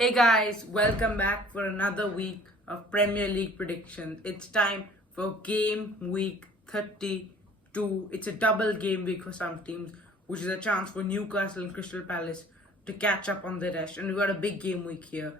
Hey guys, welcome back for another week of Premier League predictions. It's time for game week 32. It's a double game week for some teams, which is a chance for Newcastle and Crystal Palace to catch up on the rest. And we've got a big game week here,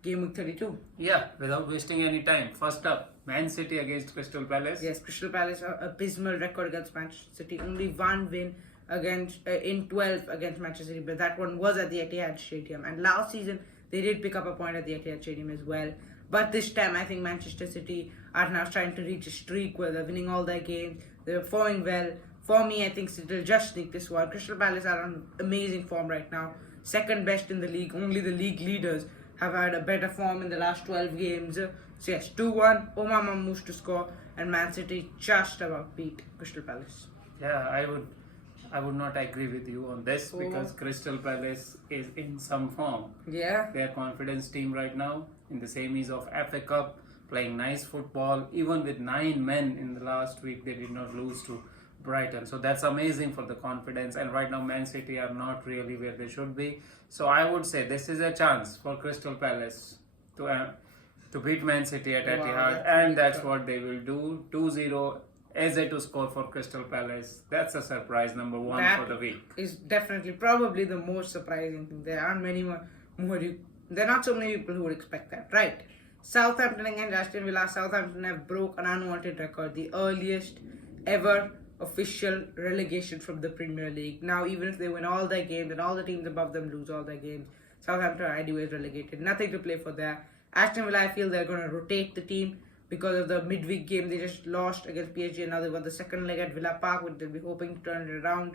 game week 32. Yeah, without wasting any time. First up, Man City against Crystal Palace. Yes, Crystal Palace are abysmal record against Manchester City. Only one win against in 12 against Manchester City, but that one was at the Etihad Stadium. And last season they did pick up a point at the Etihad Stadium as well. But this time I think Manchester City are now trying to reach a streak where they're winning all their games. They're performing well. For me, I think City will just sneak this one. Crystal Palace are on amazing form right now. Second best in the league. Only the league leaders have had a better form in the last 12 games. So yes, 2-1, Omar Mamouche to score, and Man City just about beat Crystal Palace. Yeah, I would not agree with you on this because Crystal Palace is in some form. Yeah. They are confidence team right now in the semis of FA Cup, playing nice football. Even with 9 men in the last week, they did not lose to Brighton. So that's amazing for the confidence. And right now, Man City are not really where they should be. So I would say this is a chance for Crystal Palace to beat Man City at Etihad, and that's what they will do. 2-0. Eze to score for Crystal Palace. That's a surprise number one for the week. Is definitely probably the most surprising thing. There aren't many more. There are not so many people who would expect that, right? Southampton against Aston Villa. Southampton have broke an unwanted record, the earliest ever official relegation from the Premier League. Now, even if they win all their games and all the teams above them lose all their games, Southampton are anyways relegated. Nothing to play for there. Aston Villa, I feel they're going to rotate the team because of the midweek game they just lost against PSG, and now they've got the second leg at Villa Park, which they'll be hoping to turn it around.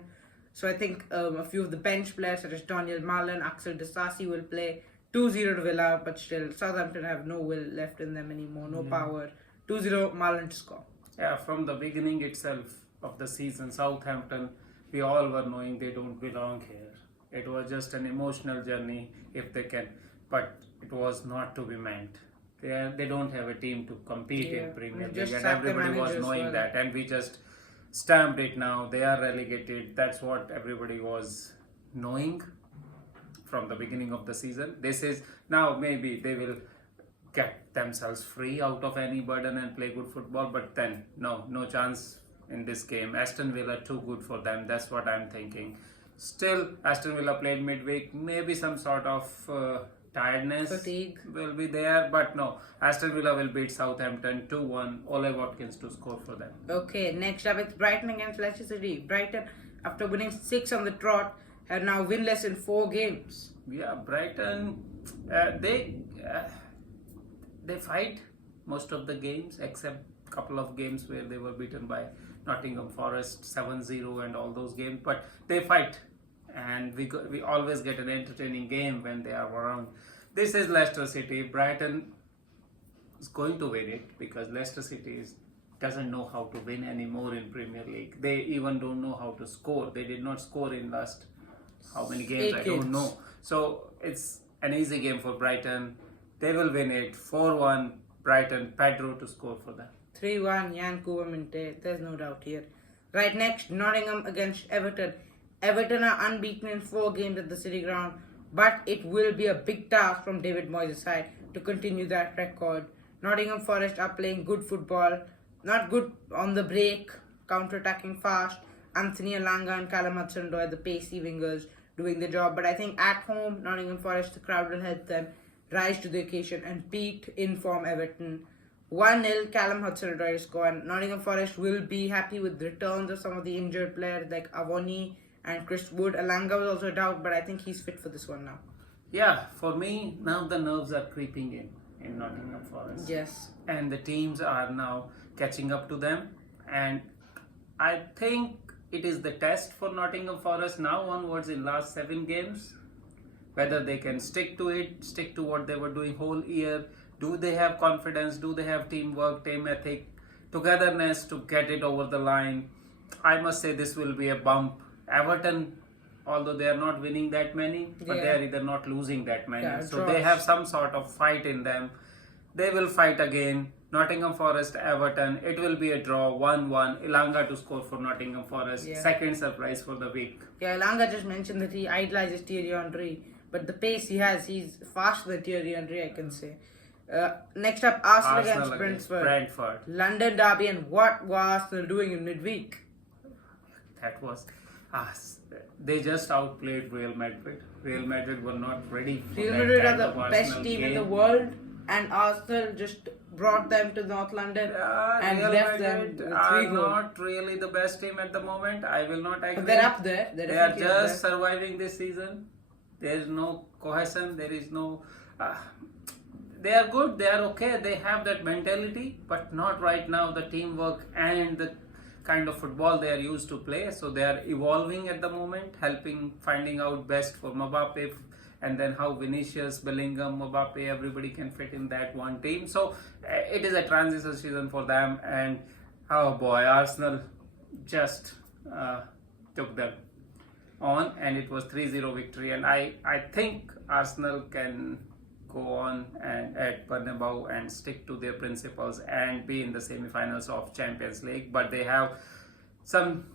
So I think a few of the bench players such as Daniel Marlon, Axel Disasi will play. 2-0 to Villa, but still Southampton have no will left in them anymore, no power. 2-0 Marlon to score. Yeah, from the beginning itself of the season, Southampton, we all were knowing they don't belong here. It was just an emotional journey if they can, but it was not to be meant. They don't have a team to compete in Premier League, and everybody was knowing that, and we just stamped it now. They are relegated. That's what everybody was knowing from the beginning of the season. This is now maybe they will get themselves free out of any burden and play good football, but then no chance in this game. Aston Villa too good for them. That's what I'm thinking. Still, Aston Villa played midweek. Maybe some sort of fatigue will be there, but no, Aston Villa will beat Southampton 2-1. Ole Watkins to score for them. Okay, next up it's Brighton against Leicester City. Brighton, after winning 6 on the trot, have now winless in 4 games. Yeah, Brighton, they fight most of the games except a couple of games where they were beaten by Nottingham Forest 7-0 and all those games, but they fight. And we always get an entertaining game when they are around. This is Leicester City. Brighton is going to win it because Leicester City doesn't know how to win anymore in Premier League. They even don't know how to score. They did not score in last how many games, I don't know. So it's an easy game for Brighton. They will win it 4-1. Brighton, Pedro to score for them. 3-1 Jan Minte. There's no doubt here. Right next, Nottingham against Everton. Everton are unbeaten in 4 games at the City Ground, but it will be a big task from David Moyes' side to continue that record. Nottingham Forest are playing good football, not good on the break, counter-attacking fast. Anthony Elanga and Callum Hudson-Odoi, the pacey wingers, doing the job. But I think at home, Nottingham Forest, the crowd will help them rise to the occasion and beat in-form Everton. 1-0 Callum Hudson-Odoi to score, and Nottingham Forest will be happy with the returns of some of the injured players like Avoni and Chris Wood. Elanga was also a doubt, but I think he's fit for this one now. Yeah, for me, now the nerves are creeping in Nottingham Forest. Yes. And the teams are now catching up to them. And I think it is the test for Nottingham Forest now onwards in last 7 games. Whether they can stick to it, stick to what they were doing whole year. Do they have confidence? Do they have teamwork, team ethic, togetherness to get it over the line? I must say this will be a bump. Everton, although they are not winning that many, but they are either not losing that many. So they have some sort of fight in them. They will fight again. Nottingham Forest, Everton, it will be a draw, 1-1. Elanga to score for Nottingham Forest. Second surprise for the week. Yeah, Elanga just mentioned that he idolizes Thierry Henry. but the pace he has, he's faster than Thierry Henry, I can say. Next up, Arsenal against Brentford. London derby, and what were Arsenal doing in midweek? That was us. They just outplayed Real Madrid. Real Madrid were not ready for Real that Madrid are kind the of best Arsenal team in the game. world, and Arsenal just brought them to North London and Real left them Madrid with are 3 goals. not really the best team at the moment. I will not agree. But they're up there. They are definitely up just there. surviving this season. There is no cohesion. There is no. They are good. They are okay. They have that mentality, but not right now. The teamwork and the kind of football they are used to play. So they are evolving at the moment, finding out best for Mbappe, and then how Vinicius, Bellingham, Mbappe, everybody can fit in that one team. So it is a transition season for them. And oh boy, Arsenal just took them on, and it was 3-0 victory. And I think Arsenal can go on and at Bernabeu and stick to their principles and be in the semi-finals of Champions League. But they have some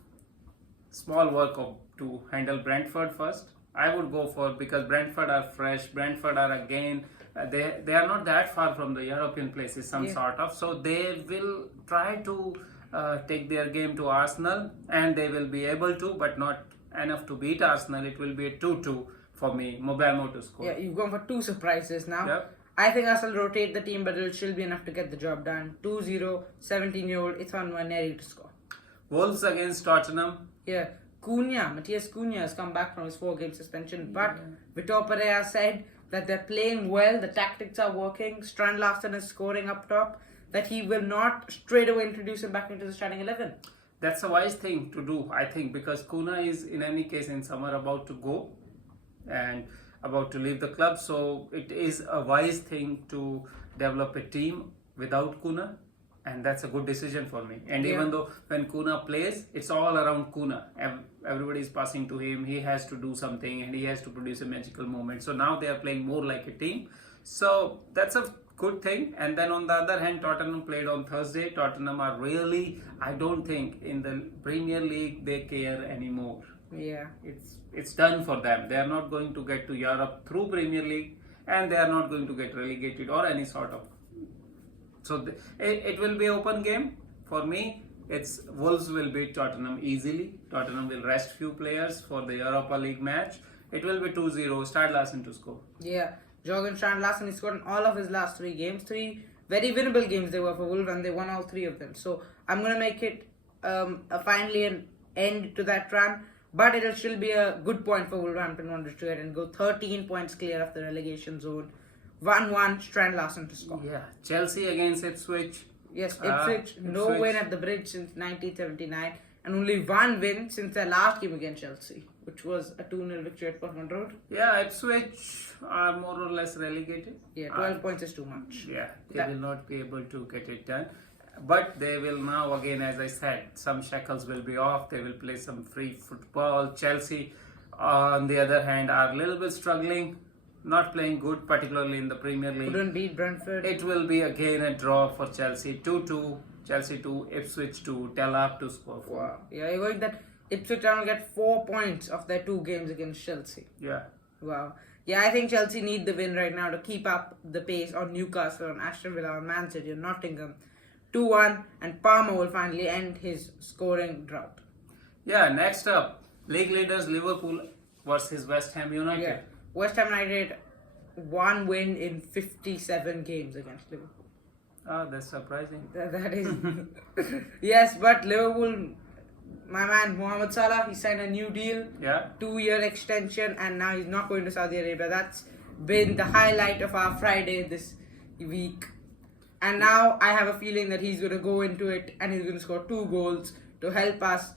small work to handle Brentford first. I would go for, because Brentford are fresh. Brentford are again, they are not that far from the European places, sort of. So they will try to take their game to Arsenal, and they will be able to, but not enough to beat Arsenal. It will be a 2-2 for me. Mobamo to score. Yeah, you've gone for 2 surprises now. Yep. I think Arsenal rotate the team, but it'll still be enough to get the job done. 2-0, 17-year-old Ithan Nwaneri to score. Wolves against Tottenham. Yeah, Matthias Cunha has come back from his 4-game suspension, but Vitor Pereira said that they're playing well, the tactics are working, Strand Larsen is scoring up top, that he will not straight away introduce him back into the starting 11. That's a wise thing to do, I think, because Cunha is in any case in summer about to go and about to leave the club. So it is a wise thing to develop a team without Cunha, and that's a good decision for me. And even though when Cunha plays, it's all around Cunha. Everybody is passing to him. He has to do something and he has to produce a magical moment. So now they are playing more like a team. So that's a good thing. And then on the other hand, Tottenham played on Thursday. Tottenham are really, I don't think in the Premier League they care anymore. Yeah. It's done for them. They are not going to get to Europe through Premier League, and they are not going to get relegated or any sort of. So it will be open game for me. It's Wolves will beat Tottenham easily. Tottenham will rest few players for the Europa League match. It will be 2-0. Strand Larsen to score. Yeah, Jørgen Strand Larsen, he scored in all of his last 3 games. 3 very winnable games they were for Wolves, and they won all 3 of them. So I'm going to make it finally an end to that run. But it'll still be a good point for Wolverhampton Wanderers to get and go 13 points clear of the relegation zone. 1-1, Strand Larsen to score. Yeah, Chelsea against Ipswich. Yes, Ipswich, no win at the Bridge since 1979, and only 1 win since their last game against Chelsea, which was a 2-0 victory at Portman Road. Yeah, Ipswich are more or less relegated. Yeah, 12 points is too much. Yeah, they will not be able to get it done. But they will now, again, as I said, some shackles will be off. They will play some free football. Chelsea, on the other hand, are a little bit struggling, not playing good, particularly in the Premier League. Couldn't beat Brentford. It will be again a draw for Chelsea. 2-2, Chelsea 2, Ipswich 2, Delap to score 4. Wow. Yeah, you're going that Ipswich will get 4 points of their 2 games against Chelsea. Yeah. Wow. Yeah, I think Chelsea need the win right now to keep up the pace on Newcastle, on Aston Villa, on Man City, on Nottingham. 2-1, and Palmer will finally end his scoring drought. Yeah, next up, league leaders Liverpool versus West Ham United. Yeah, West Ham United 1 win in 57 games against Liverpool. Oh, that's surprising. That is. Yes, but Liverpool, my man Mohamed Salah, he signed a new deal. Yeah. 2-year extension, and now he's not going to Saudi Arabia. That's been the highlight of our Friday this week. And now I have a feeling that he's going to go into it and he's going to score 2 goals to help us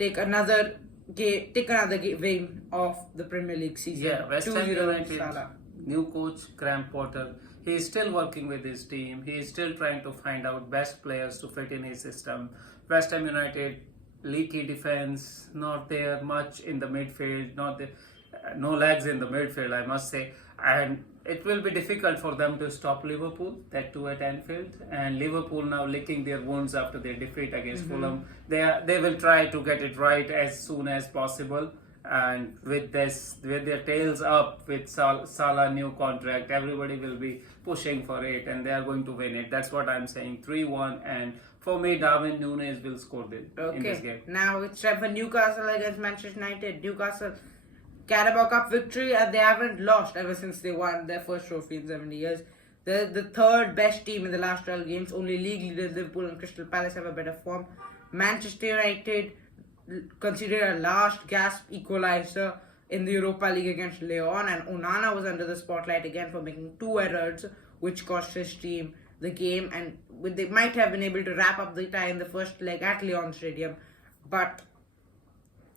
take another win of the Premier League season. Yeah, West Ham 2-0 United, Salah. new coach Graham Potter. He is still working with his team. He is still trying to find out best players to fit in his system. West Ham United, leaky defense, not there much in the midfield, no legs in the midfield, I must say. And it will be difficult for them to stop Liverpool, that too at Anfield. And Liverpool now licking their wounds after their defeat against Fulham. They will try to get it right as soon as possible. and with their tails up with Salah new contract, everybody will be pushing for it, and they are going to win it. That's what I'm saying. 3-1, and for me, Darwin Núñez will score in this game. Now it's time for Newcastle against Manchester United. Newcastle Carabao Cup victory, and they haven't lost ever since they won their first trophy in 70 years. They're the third best team in the last 12 games. Only league leaders Liverpool and Crystal Palace have a better form. Manchester United considered a last gasp equaliser in the Europa League against Lyon, and Onana was under the spotlight again for making 2 errors, which cost his team the game, and they might have been able to wrap up the tie in the first leg at Lyon Stadium, but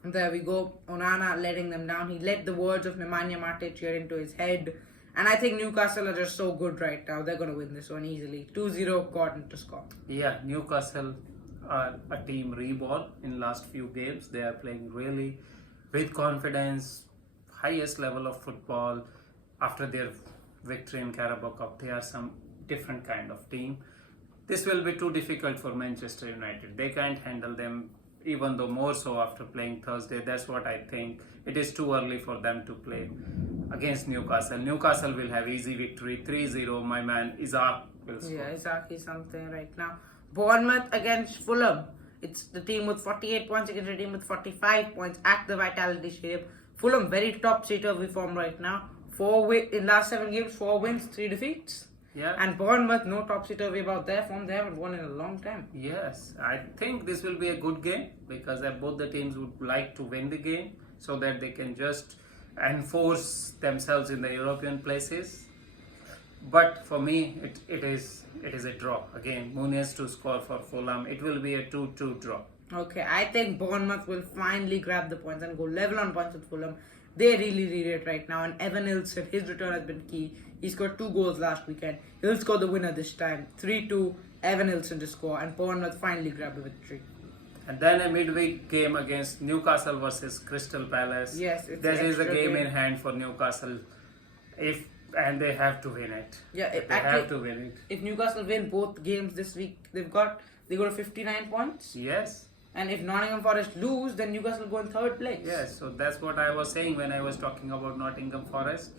there we go, Onana letting them down. He let the words of Nemanja Matic get into his head, and I think Newcastle are just so good right now. They're going to win this one easily. 2-0 Gordon to score. Yeah, Newcastle are a team reborn in last few games. They are playing really with confidence, highest level of football. After their victory in Carabao Cup, they are some different kind of team. This will be too difficult for Manchester United. They can't handle them, even though more so after playing Thursday. That's what I think. It is too early for them to play against Newcastle. Newcastle will have easy victory, 3-0. My man Isaac will score. Yeah, Isaac is something right now. Bournemouth against Fulham. It's the team with 48 points against the team with 45 points at the Vitality Stadium. Fulham very top topsy-turvy form right now. In last 7 games, 4 wins, 3 defeats. Yeah. And Bournemouth, no topsy-turvy about their form. They haven't won in a long time. Yes, I think this will be a good game because both the teams would like to win the game so that they can just enforce themselves in the European places. But for me, it is a draw. Again, Núñez to score for Fulham. It will be a 2-2 draw. Okay, I think Bournemouth will finally grab the points and go level on points with Fulham. They really need it right now. And Evan Nilsson, his return has been key. He scored 2 goals last weekend. He'll score the winner this time. 3-2, Evan Nilsson to score. And Bournemouth finally grab the victory. And then a midweek game against Newcastle versus Crystal Palace. Yes, it's this is a game game in hand for Newcastle. And they have to win it. Yeah, they have to win it. If Newcastle win both games this week, they go to 59 points. Yes. And if Nottingham Forest lose, then Newcastle go in 3rd place. Yes, so that's what I was saying when I was talking about Nottingham Forest.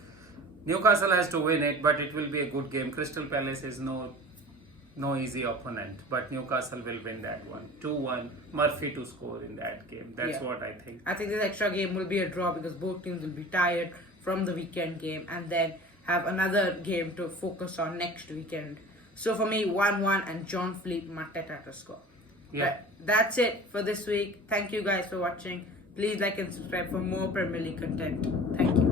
Newcastle has to win it, but it will be a good game. Crystal Palace is no easy opponent, but Newcastle will win that one. 2-1, Murphy to score in that game. That's what I think. I think this extra game will be a draw because both teams will be tired from the weekend game and then have another game to focus on next weekend. So for me, 1-1 and John Fleet Mateta to score. Yeah. That's it for this week. Thank you guys for watching. Please like and subscribe for more Premier League content. Thank you.